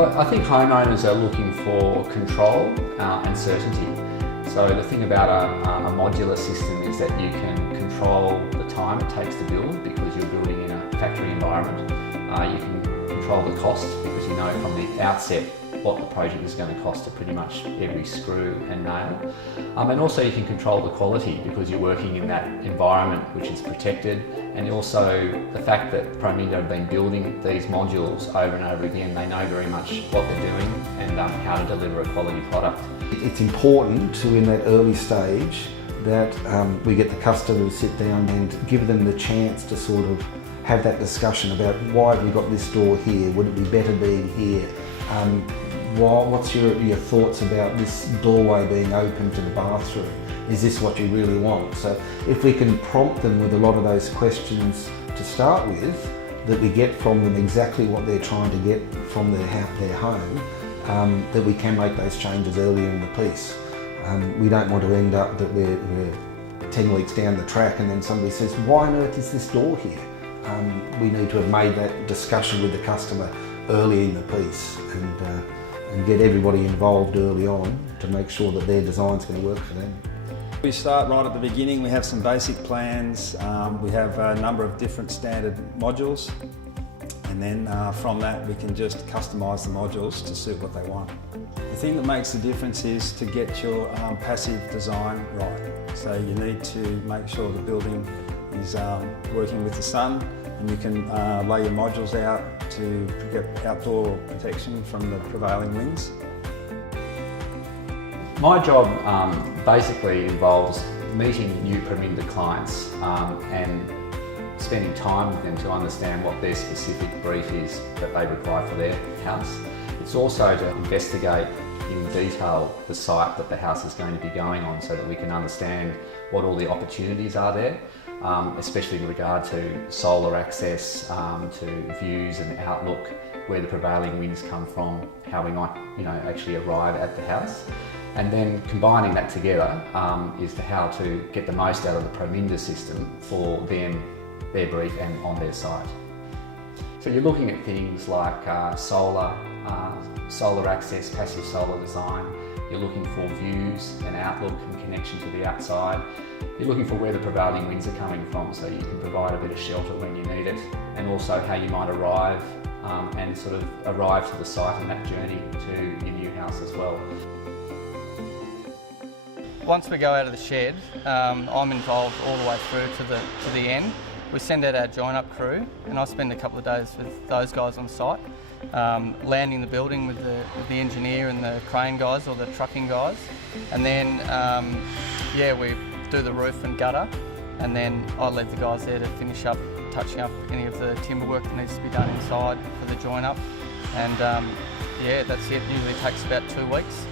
Look, I think homeowners are looking for control and certainty. So the thing about a modular system is that you can control the time it takes to build because you're building in a factory environment. You can control the cost because you know from the outset what the project is going to cost to pretty much every screw and nail. And also you can control the quality because you're working in that environment which is protected, and also the fact that Prominda have been building these modules over and over again, they know very much what they're doing and how to deliver a quality product. It's important to, in that early stage, that we get the customer to sit down and give them the chance to sort of have that discussion about why have you got this door here, would it be better being here? What's your thoughts about this doorway being open to the bathroom? Is this what you really want? So if we can prompt them with a lot of those questions to start with, that we get from them exactly what they're trying to get from their home, that we can make those changes earlier in the piece. We don't want to end up that we're 10 weeks down the track and then somebody says, why on earth is this door here? We need to have made that discussion with the customer early in the piece and get everybody involved early on to make sure that their design's going to work for them. We start right at the beginning. We have some basic plans. We have a number of different standard modules, and then from that we can just customise the modules to suit what they want. The thing that makes the difference is to get your passive design right. So you need to make sure the building is working with the sun, and you can lay your modules out to get outdoor protection from the prevailing winds. My job basically involves meeting new Prominda clients and spending time with them to understand what their specific brief is that they require for their house. It's also to investigate in detail the site that the house is going to be going on so that we can understand what all the opportunities are there, especially in regard to solar access, to views and outlook, where the prevailing winds come from, how we might actually arrive at the house. And then combining that together is to how to get the most out of the Prominda system for them, their brief and on their site. So you're looking at things like solar access, passive solar design. You're looking for views and outlook and connection to the outside. You're looking for where the prevailing winds are coming from so you can provide a bit of shelter when you need it, and also how you might arrive and sort of arrive to the site and that journey to your new house as well. Once we go out of the shed, I'm involved all the way through to the end. We send out our join-up crew, and I spend a couple of days with those guys on site, landing the building with the engineer and the crane guys or the trucking guys, and then we do the roof and gutter, and then I leave the guys there to finish up touching up any of the timber work that needs to be done inside for the join-up, and that's it. Usually takes about 2 weeks,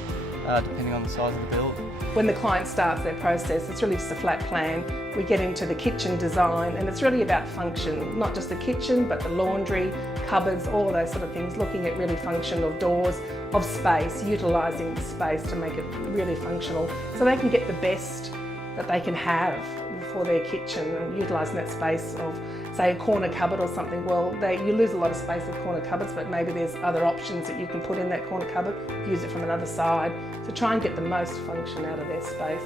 depending on the size of the build. When the client starts their process, it's really just a flat plan. We get into the kitchen design, and it's really about function, not just the kitchen, but the laundry, cupboards, all of those sort of things, looking at really functional doors, of space, utilising the space to make it really functional, so they can get the best that they can have for their kitchen, and utilising that space of, say, a corner cupboard or something. Well, you lose a lot of space with corner cupboards, but maybe there's other options that you can put in that corner cupboard, use it from another side, to try and get the most function out of their space.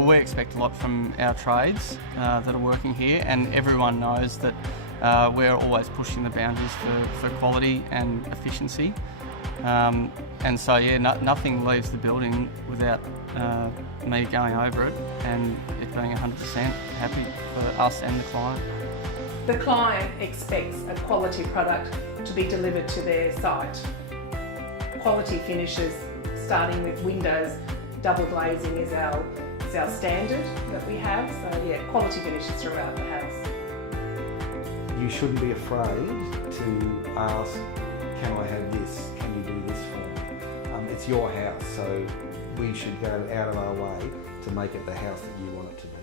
We expect a lot from our trades that are working here, and everyone knows that we're always pushing the boundaries for quality and efficiency. And so nothing leaves the building without me going over it and it being 100% happy for us and the client. The client expects a quality product to be delivered to their site. Quality finishes, starting with windows, double glazing is our standard that we have. So quality finishes throughout the house. You shouldn't be afraid to ask, can I have this? Can you do this for me? It's your house, so we should go out of our way to make it the house that you want it to be.